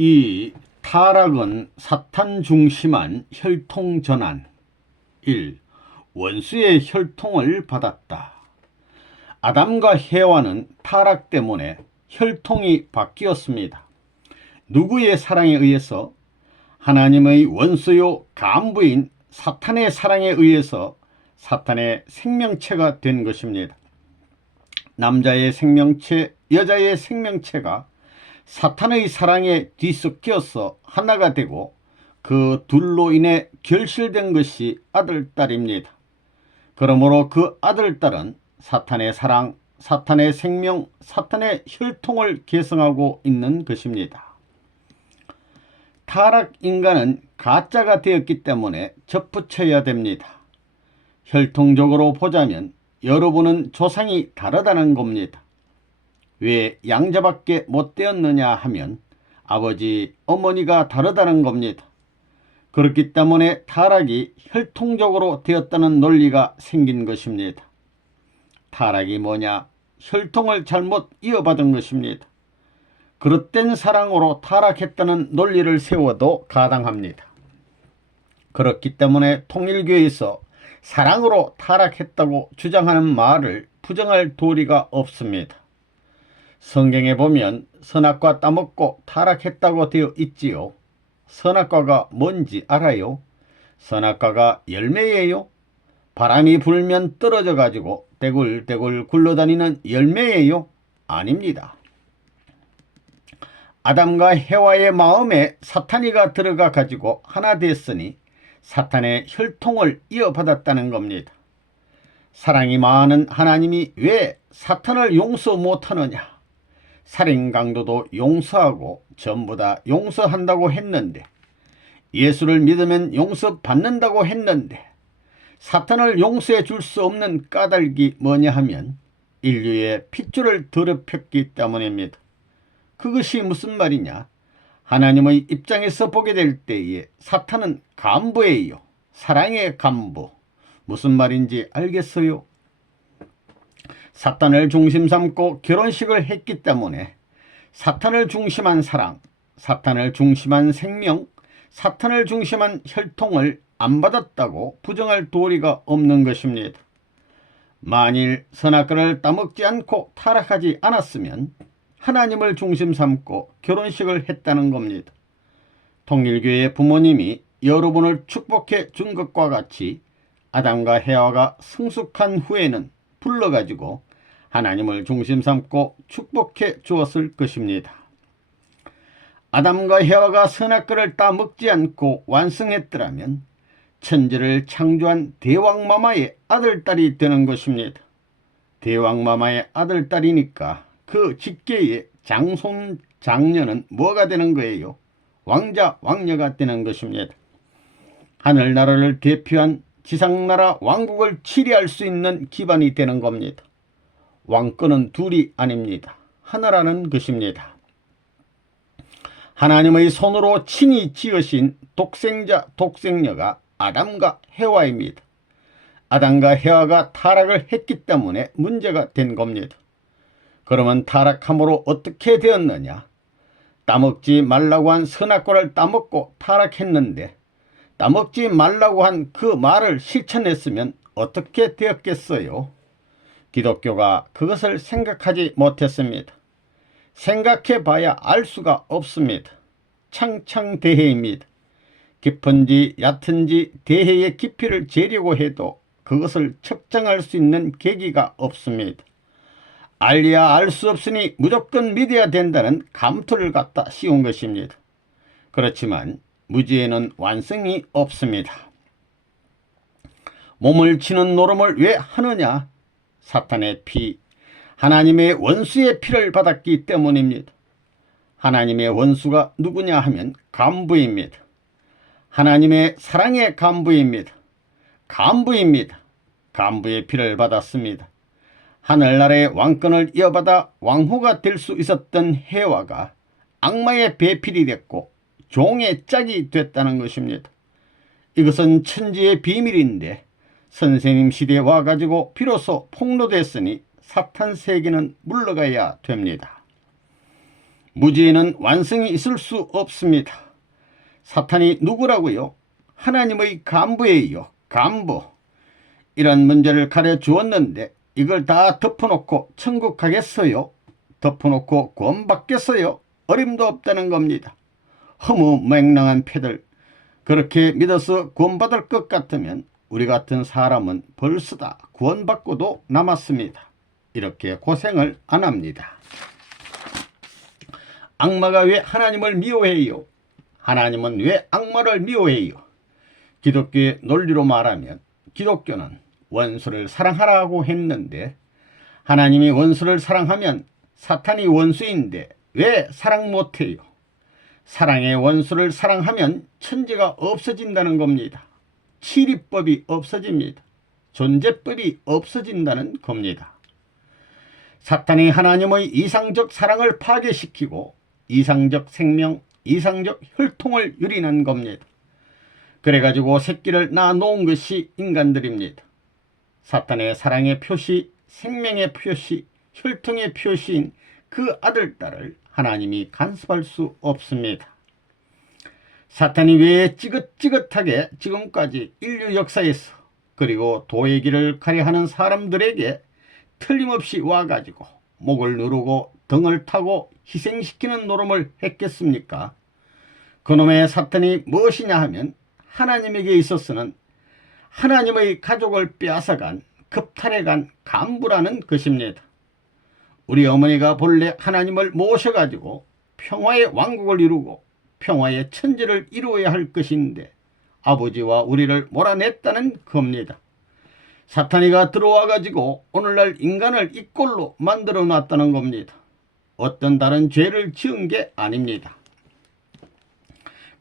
이 타락은 사탄 중심한 혈통 전환. 1. 원수의 혈통을 받았다. 아담과 해와는 타락 때문에 혈통이 바뀌었습니다. 누구의 사랑에 의해서? 하나님의 원수요 간부인 사탄의 사랑에 의해서 사탄의 생명체가 된 것입니다. 남자의 생명체, 여자의 생명체가 사탄의 사랑에 뒤섞여서 하나가 되고 그 둘로 인해 결실된 것이 아들딸입니다. 그러므로 그 아들딸은 사탄의 사랑, 사탄의 생명, 사탄의 혈통을 계승하고 있는 것입니다. 타락 인간은 가짜가 되었기 때문에 접붙여야 됩니다. 혈통적으로 보자면 여러분은 조상이 다르다는 겁니다. 왜 양자밖에 못 되었느냐 하면 아버지, 어머니가 다르다는 겁니다. 그렇기 때문에 타락이 혈통적으로 되었다는 논리가 생긴 것입니다. 타락이 뭐냐? 혈통을 잘못 이어받은 것입니다. 그릇된 사랑으로 타락했다는 논리를 세워도 가당합니다. 그렇기 때문에 통일교에서 사랑으로 타락했다고 주장하는 말을 부정할 도리가 없습니다. 성경에 보면 선악과 따먹고 타락했다고 되어 있지요. 선악과가 뭔지 알아요? 선악과가 열매예요? 바람이 불면 떨어져 가지고 대굴대굴 굴러다니는 열매예요? 아닙니다. 아담과 해와의 마음에 사탄이가 들어가 가지고 하나 됐으니 사탄의 혈통을 이어받았다는 겁니다. 사랑이 많은 하나님이 왜 사탄을 용서 못하느냐? 살인 강도도 용서하고 전부 다 용서한다고 했는데, 예수를 믿으면 용서받는다고 했는데, 사탄을 용서해 줄 수 없는 까닭이 뭐냐 하면 인류의 핏줄을 더럽혔기 때문입니다. 그것이 무슨 말이냐? 하나님의 입장에서 보게 될 때에 사탄은 간부예요. 사랑의 간부. 무슨 말인지 알겠어요? 사탄을 중심 삼고 결혼식을 했기 때문에 사탄을 중심한 사랑, 사탄을 중심한 생명, 사탄을 중심한 혈통을 안 받았다고 부정할 도리가 없는 것입니다. 만일 선악과를 따먹지 않고 타락하지 않았으면 하나님을 중심 삼고 결혼식을 했다는 겁니다. 통일교의 부모님이 여러분을 축복해 준 것과 같이 아담과 해와가 성숙한 후에는 불러가지고 하나님을 중심 삼고 축복해 주었을 것입니다. 아담과 해와가 선악과를 따먹지 않고 완성했더라면 천지를 창조한 대왕마마의 아들딸이 되는 것입니다. 대왕마마의 아들딸이니까 그 직계의 장손 장녀는 뭐가 되는 거예요? 왕자 왕녀가 되는 것입니다. 하늘나라를 대표한 지상나라 왕국을 치리할 수 있는 기반이 되는 겁니다. 왕권은 둘이 아닙니다. 하나라는 것입니다. 하나님의 손으로 친히 지으신 독생자 독생녀가 아담과 해와입니다. 아담과 해와가 타락을 했기 때문에 문제가 된 겁니다. 그러면 타락함으로 어떻게 되었느냐? 따먹지 말라고 한 선악과를 따먹고 타락했는데 따먹지 말라고 한 그 말을 실천했으면 어떻게 되었겠어요? 기독교가 그것을 생각하지 못했습니다. 생각해 봐야 알 수가 없습니다. 창창대해입니다. 깊은지 얕은지 대해의 깊이를 재려고 해도 그것을 측정할 수 있는 계기가 없습니다. 알려야 알 수 없으니 무조건 믿어야 된다는 감투를 갖다 씌운 것입니다. 그렇지만 무지에는 완성이 없습니다. 몸을 치는 노름을 왜 하느냐? 사탄의 피, 하나님의 원수의 피를 받았기 때문입니다. 하나님의 원수가 누구냐 하면 간부입니다. 하나님의 사랑의 간부입니다. 간부입니다. 간부의 피를 받았습니다. 하늘나라의 왕권을 이어받아 왕후가 될 수 있었던 해와가 악마의 배필이 됐고 종의 짝이 됐다는 것입니다. 이것은 천지의 비밀인데 선생님 시대에 와가지고 비로소 폭로됐으니 사탄 세계는 물러가야 됩니다. 무지에는 완성이 있을 수 없습니다. 사탄이 누구라고요? 하나님의 간부예요. 간부. 이런 문제를 가르쳐 주었는데 이걸 다 덮어놓고 천국 가겠어요? 덮어놓고 구원받겠어요? 어림도 없다는 겁니다. 허무맹랑한 패들, 그렇게 믿어서 구원받을 것 같으면 우리 같은 사람은 벌써 다 구원받고도 남았습니다. 이렇게 고생을 안 합니다. 악마가 왜 하나님을 미워해요? 하나님은 왜 악마를 미워해요? 기독교의 논리로 말하면 기독교는 원수를 사랑하라고 했는데 하나님이 원수를 사랑하면 사탄이 원수인데 왜 사랑 못해요? 사랑의 원수를 사랑하면 천지가 없어진다는 겁니다. 치리법이 없어집니다. 존재법이 없어진다는 겁니다. 사탄이 하나님의 이상적 사랑을 파괴시키고 이상적 생명, 이상적 혈통을 유린한 겁니다. 그래가지고 새끼를 낳아놓은 것이 인간들입니다. 사탄의 사랑의 표시, 생명의 표시, 혈통의 표시인 그 아들, 딸을 하나님이 간섭할 수 없습니다. 사탄이 왜 찌긋찌긋하게 지금까지 인류 역사에서 그리고 도의 길을 가려하는 사람들에게 틀림없이 와가지고 목을 누르고 등을 타고 희생시키는 노름을 했겠습니까? 그놈의 사탄이 무엇이냐 하면 하나님에게 있어서는 하나님의 가족을 빼앗아간 급탈해간 간부라는 것입니다. 우리 어머니가 본래 하나님을 모셔가지고 평화의 왕국을 이루고 평화의 천지를 이루어야 할 것인데 아버지와 우리를 몰아냈다는 겁니다. 사탄이가 들어와가지고 오늘날 인간을 이 꼴로 만들어 놨다는 겁니다. 어떤 다른 죄를 지은 게 아닙니다.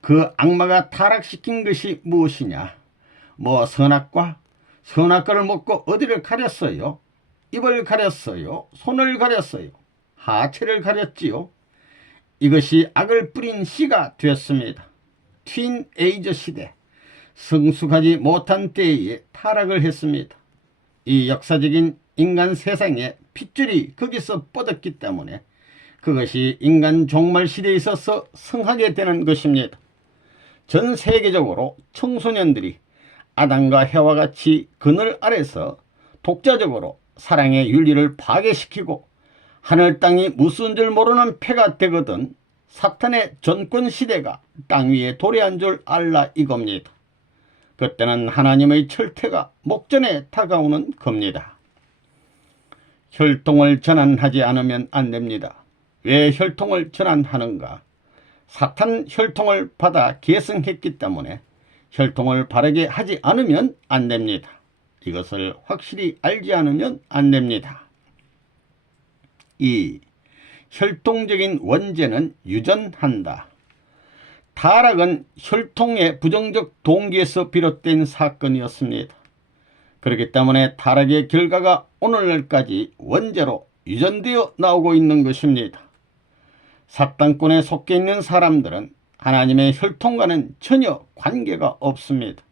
그 악마가 타락시킨 것이 무엇이냐? 선악과를 먹고 어디를 가렸어요? 입을 가렸어요. 손을 가렸어요. 하체를 가렸지요. 이것이 악을 뿌린 씨가 되었습니다. 틴에이저 시대, 성숙하지 못한 때에 타락을 했습니다. 이 역사적인 인간 세상에 핏줄이 거기서 뻗었기 때문에 그것이 인간 종말 시대에 있어서 성하게 되는 것입니다. 전 세계적으로 청소년들이 아담과 해와 같이 그늘 아래서 독자적으로 사랑의 윤리를 파괴시키고 하늘 땅이 무슨 줄 모르는 패가 되거든 사탄의 전권 시대가 땅 위에 도래한 줄 알라 이겁니다. 그때는 하나님의 철퇴가 목전에 다가오는 겁니다. 혈통을 전환하지 않으면 안 됩니다. 왜 혈통을 전환하는가? 사탄 혈통을 받아 계승했기 때문에 혈통을 바르게 하지 않으면 안 됩니다. 이것을 확실히 알지 않으면 안 됩니다. 2. 혈통적인 원죄는 유전한다. 타락은 혈통의 부정적 동기에서 비롯된 사건이었습니다. 그렇기 때문에 타락의 결과가 오늘날까지 원죄로 유전되어 나오고 있는 것입니다. 사탄권에 속해 있는 사람들은 하나님의 혈통과는 전혀 관계가 없습니다.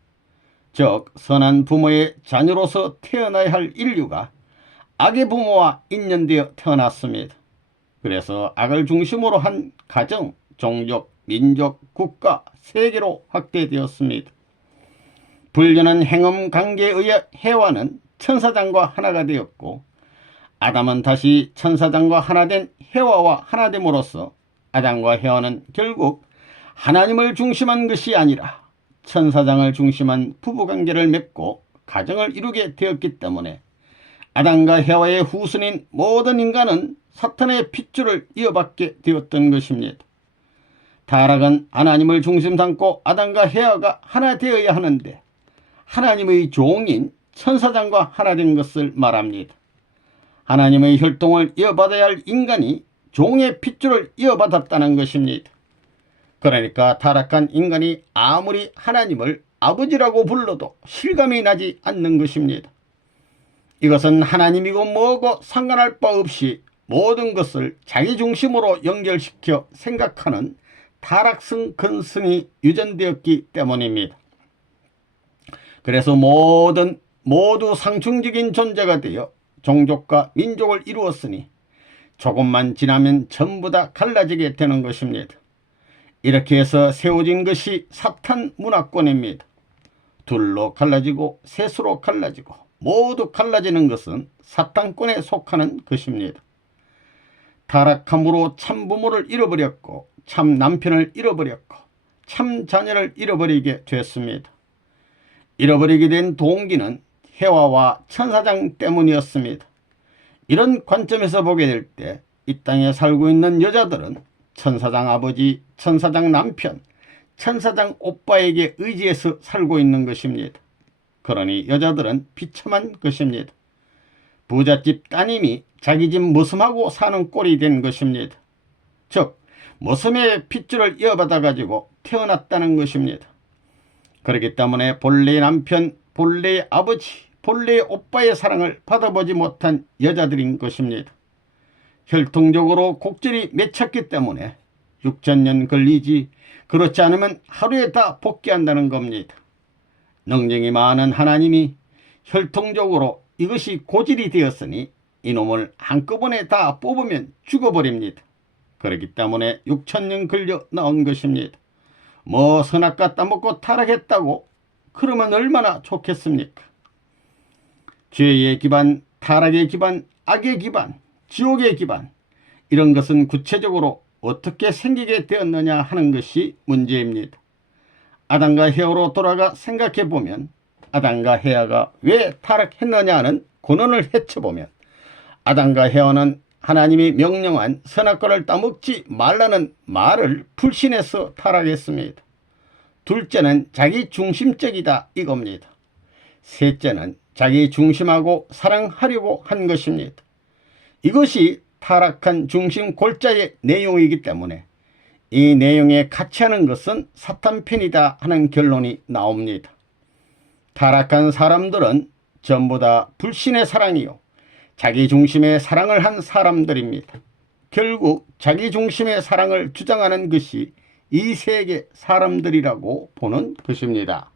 즉 선한 부모의 자녀로서 태어나야 할 인류가 악의 부모와 인연되어 태어났습니다. 그래서 악을 중심으로 한 가정, 종족, 민족, 국가, 세계로 확대되었습니다. 불륜한 행음 관계에 의해 해와는 천사장과 하나가 되었고 아담은 다시 천사장과 하나된 해와와 하나됨으로써 아담과 해와는 결국 하나님을 중심한 것이 아니라 천사장을 중심한 부부관계를 맺고 가정을 이루게 되었기 때문에 아담과 해와의 후손인 모든 인간은 사탄의 핏줄을 이어받게 되었던 것입니다. 타락은 하나님을 중심 삼고 아담과 해와가 하나 되어야 하는데 하나님의 종인 천사장과 하나 된 것을 말합니다. 하나님의 혈통을 이어받아야 할 인간이 종의 핏줄을 이어받았다는 것입니다. 그러니까 타락한 인간이 아무리 하나님을 아버지라고 불러도 실감이 나지 않는 것입니다. 이것은 하나님이고 뭐고 상관할 바 없이 모든 것을 자기 중심으로 연결시켜 생각하는 타락성 근성이 유전되었기 때문입니다. 그래서 모두 상충적인 존재가 되어 종족과 민족을 이루었으니 조금만 지나면 전부 다 갈라지게 되는 것입니다. 이렇게 해서 세워진 것이 사탄 문화권입니다. 둘로 갈라지고 셋으로 갈라지고 모두 갈라지는 것은 사탄권에 속하는 것입니다. 타락함으로 참 부모를 잃어버렸고 참 남편을 잃어버렸고 참 자녀를 잃어버리게 됐습니다. 잃어버리게 된 동기는 해와와 천사장 때문이었습니다. 이런 관점에서 보게 될 때 이 땅에 살고 있는 여자들은 천사장 아버지, 천사장 남편, 천사장 오빠에게 의지해서 살고 있는 것입니다. 그러니 여자들은 비참한 것입니다. 부잣집 따님이 자기 집 머슴하고 사는 꼴이 된 것입니다. 즉 머슴의 핏줄을 이어받아 가지고 태어났다는 것입니다. 그렇기 때문에 본래의 남편, 본래의 아버지, 본래의 오빠의 사랑을 받아보지 못한 여자들인 것입니다. 혈통적으로 곡절이 맺혔기 때문에 6,000년 걸리지 그렇지 않으면 하루에 다 복귀한다는 겁니다. 능력이 많은 하나님이 혈통적으로 이것이 고질이 되었으니 이놈을 한꺼번에 다 뽑으면 죽어버립니다. 그렇기 때문에 6,000년 걸려 나온 것입니다. 뭐 선악과 따먹고 타락했다고 그러면 얼마나 좋겠습니까? 죄의 기반, 타락의 기반, 악의 기반, 지옥의 기반, 이런 것은 구체적으로 어떻게 생기게 되었느냐 하는 것이 문제입니다. 아담과 헤아로 돌아가 생각해보면 아담과 헤아가 왜 타락했느냐는 근원을 헤쳐보면 아담과 헤아는 하나님이 명령한 선악과를 따먹지 말라는 말을 불신해서 타락했습니다. 둘째는 자기 중심적이다 이겁니다. 셋째는 자기 중심하고 사랑하려고 한 것입니다. 이것이 타락한 중심 골자의 내용이기 때문에 이 내용에 같이 하는 것은 사탄 편이다 하는 결론이 나옵니다. 타락한 사람들은 전부 다 불신의 사랑이요 자기 중심의 사랑을 한 사람들입니다. 결국 자기 중심의 사랑을 주장하는 것이 이 세계 사람들이라고 보는 것입니다.